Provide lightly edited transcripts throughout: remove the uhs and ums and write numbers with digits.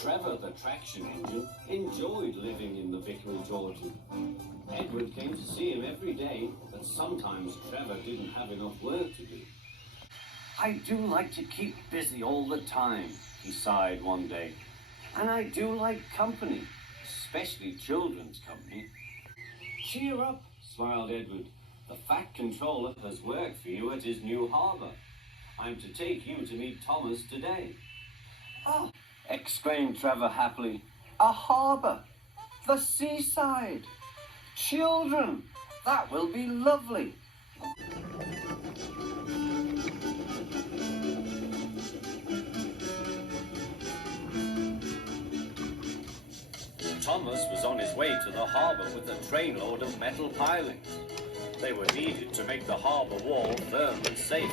Trevor, the traction engine, enjoyed living in the vicarage orchard. Edward came to see him every day, but sometimes Trevor didn't have enough work to do. "I do like to keep busy all the time," he sighed one day. "And I do like company, especially children's company." "Cheer up," smiled Edward. "The Fat Controller has work for you at his new harbour. I'm to take you to meet Thomas today." "Ah!" exclaimed Trevor happily. "A harbour! The seaside! Children! That will be lovely!" Thomas was on his way to the harbour with a trainload of metal pilings. They were needed to make the harbour wall firm and safe.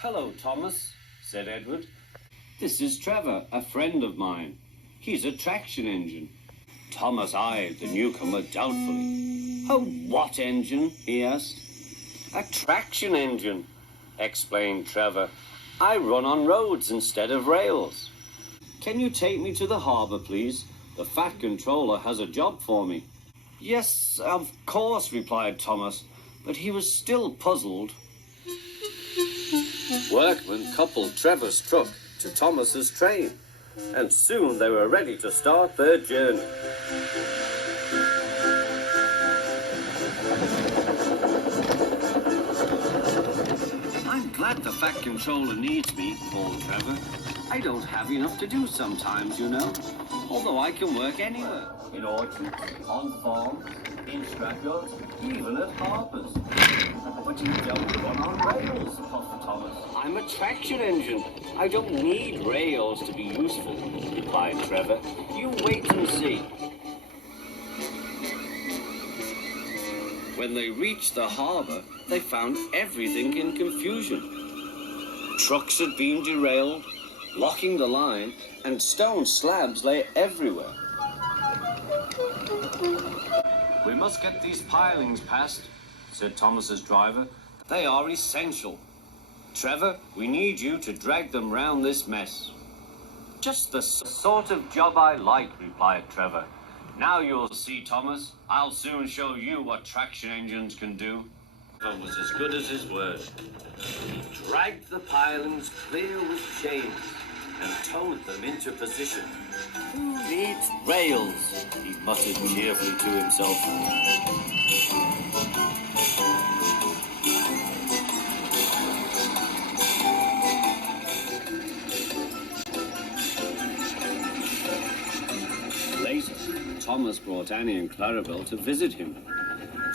"Hello, Thomas," said Edward. "This is Trevor, a friend of mine. He's a traction engine." Thomas eyed the newcomer doubtfully. "A what engine?" he asked. "A traction engine," explained Trevor. "I run on roads instead of rails." "Can you take me to the harbour, please? The Fat Controller has a job for me." "Yes, of course," replied Thomas, but he was still puzzled. Workmen coupled Trevor's truck to Thomas's train, and soon they were ready to start their journey. "I'm glad the Fat Controller needs me," called Trevor. "I don't have enough to do sometimes, you know, although I can work anywhere, in orchards, on farms, in scrapyards, even at harbours." "But you don't run on rails," puffed Thomas. "I'm a traction engine. I don't need rails to be useful," replied Trevor. "You wait and see." When they reached the harbour, they found everything in confusion. Trucks had been derailed, blocking the line, and stone slabs lay everywhere. "We must get these pilings past," said Thomas's driver. "They are essential. Trevor, we need you to drag them round this mess." "Just the sort of job I like," replied Trevor. "Now you'll see, Thomas. I'll soon show you what traction engines can do." Trevor was as good as his word. He dragged the pilings clear with chains and towed them into position. "Who needs rails?" he muttered cheerfully to himself. Later, Thomas brought Annie and Clarabelle to visit him.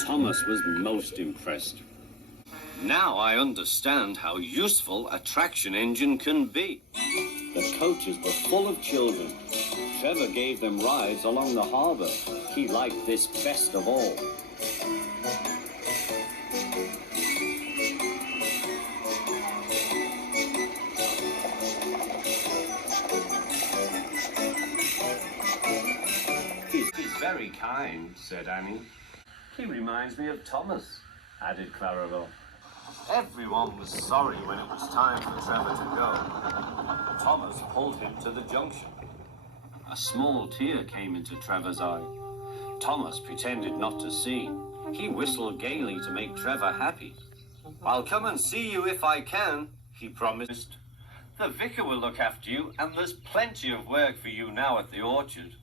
Thomas was most impressed. "Now I understand how useful a traction engine can be." The coaches were full of children. Trevor gave them rides along the harbour. He liked this best of all. He's very kind," said Annie. "He reminds me of Thomas," added Clarabelle. Everyone was sorry when it was time for Trevor to go. Thomas pulled him to the junction. A small tear came into Trevor's eye. Thomas pretended not to see. He whistled gaily to make Trevor happy. "I'll come and see you if I can," he promised. "The vicar will look after you, and there's plenty of work for you now at the orchard.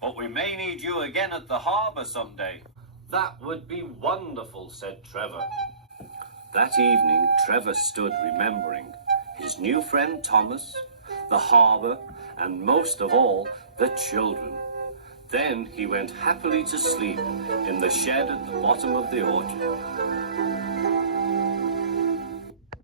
But we may need you again at the harbour someday." "That would be wonderful," said Trevor. That evening, Trevor stood remembering his new friend Thomas, the harbour, and most of all, the children. Then he went happily to sleep in the shed at the bottom of the orchard.